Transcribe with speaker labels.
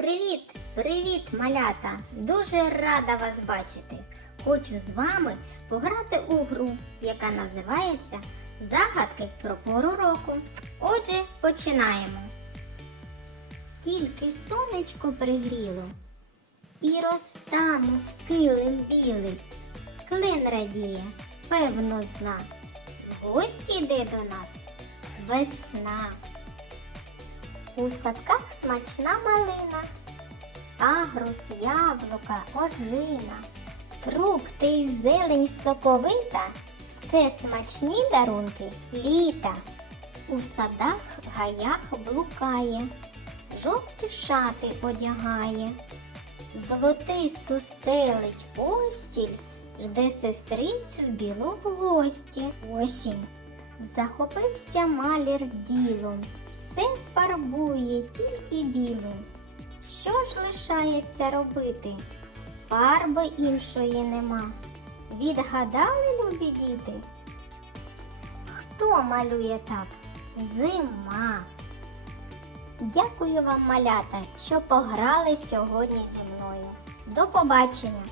Speaker 1: Привіт! Привіт, малята! Дуже рада вас бачити. Хочу з вами пограти у гру, яка називається Загадки про пору року. Отже, починаємо. Тільки сонечко пригріло і розтанув килим білий. Клин радіє, певно зна. В гості йде до нас весна. У садках смачна малина, агрус, яблука, ожина, фрукти і зелень соковита. Це смачні дарунки літа. У садах гаях блукає, жовті шати одягає, золотисту стелить постіль, жде сестрицю білу в гості. Осінь. Захопився малір ділом, все фарбує тільки білим. Що ж лишається робити? Фарби іншої нема. Відгадали, любі діти? Хто малює так? Зима. Дякую вам, малята, що пограли сьогодні зі мною. До побачення!